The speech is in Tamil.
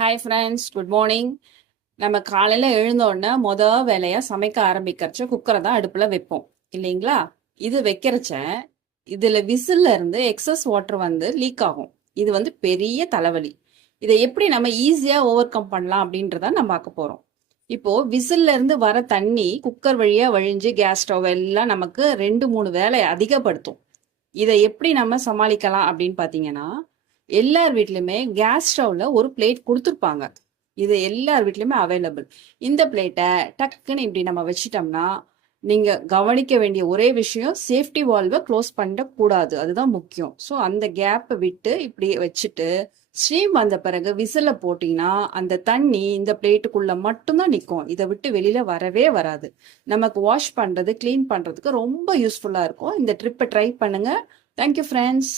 Hi friends, good morning. நம்ம காலையில் எழுந்தோடனே வேலையாக சமைக்க ஆரம்பிக்கிறச்ச குக்கரை தான் அடுப்பில் வைப்போம் இல்லைங்களா? இது வைக்கிறச்ச இதில் விசில்ல இருந்து எக்ஸஸ் வாட்டர் வந்து லீக் ஆகும். இது வந்து பெரிய தலைவலி. இதை எப்படி நம்ம ஈஸியாக ஓவர் கம் பண்ணலாம் அப்படின்றத நம்ம பார்க்க போகிறோம். இப்போ விசில்ல இருந்து வர தண்ணி குக்கர் வழியாக வழிஞ்சு கேஸ் ஸ்டவ் எல்லாம் நமக்கு 2-3 வேலையை அதிகப்படுத்தும். இதை எப்படி நம்ம சமாளிக்கலாம் அப்படின்னு பார்த்தீங்கன்னா, எல்லார் வீட்லையுமே கேஸ் ஸ்டவ்ல ஒரு பிளேட் கொடுத்துருப்பாங்க. இது எல்லார் வீட்லையுமே அவைலபிள். இந்த பிளேட்டை டக்குன்னு இப்படி நம்ம வச்சிட்டோம்னா, நீங்க கவனிக்க வேண்டிய ஒரே விஷயம், சேஃப்டி வால்வை க்ளோஸ் பண்ணக்கூடாது. அதுதான் முக்கியம். ஸோ அந்த கேப்பை விட்டு இப்படி வச்சுட்டு ஸ்டீம் வந்த பிறகு விசில போட்டீங்கன்னா அந்த தண்ணி இந்த பிளேட்டுக்குள்ள மட்டும்தான் நிற்கும். இதை விட்டு வெளியில வரவே வராது. நமக்கு வாஷ் பண்றது, கிளீன் பண்றதுக்கு ரொம்ப யூஸ்ஃபுல்லா இருக்கும். இந்த ட்ரிப்பை ட்ரை பண்ணுங்க. Thank you friends.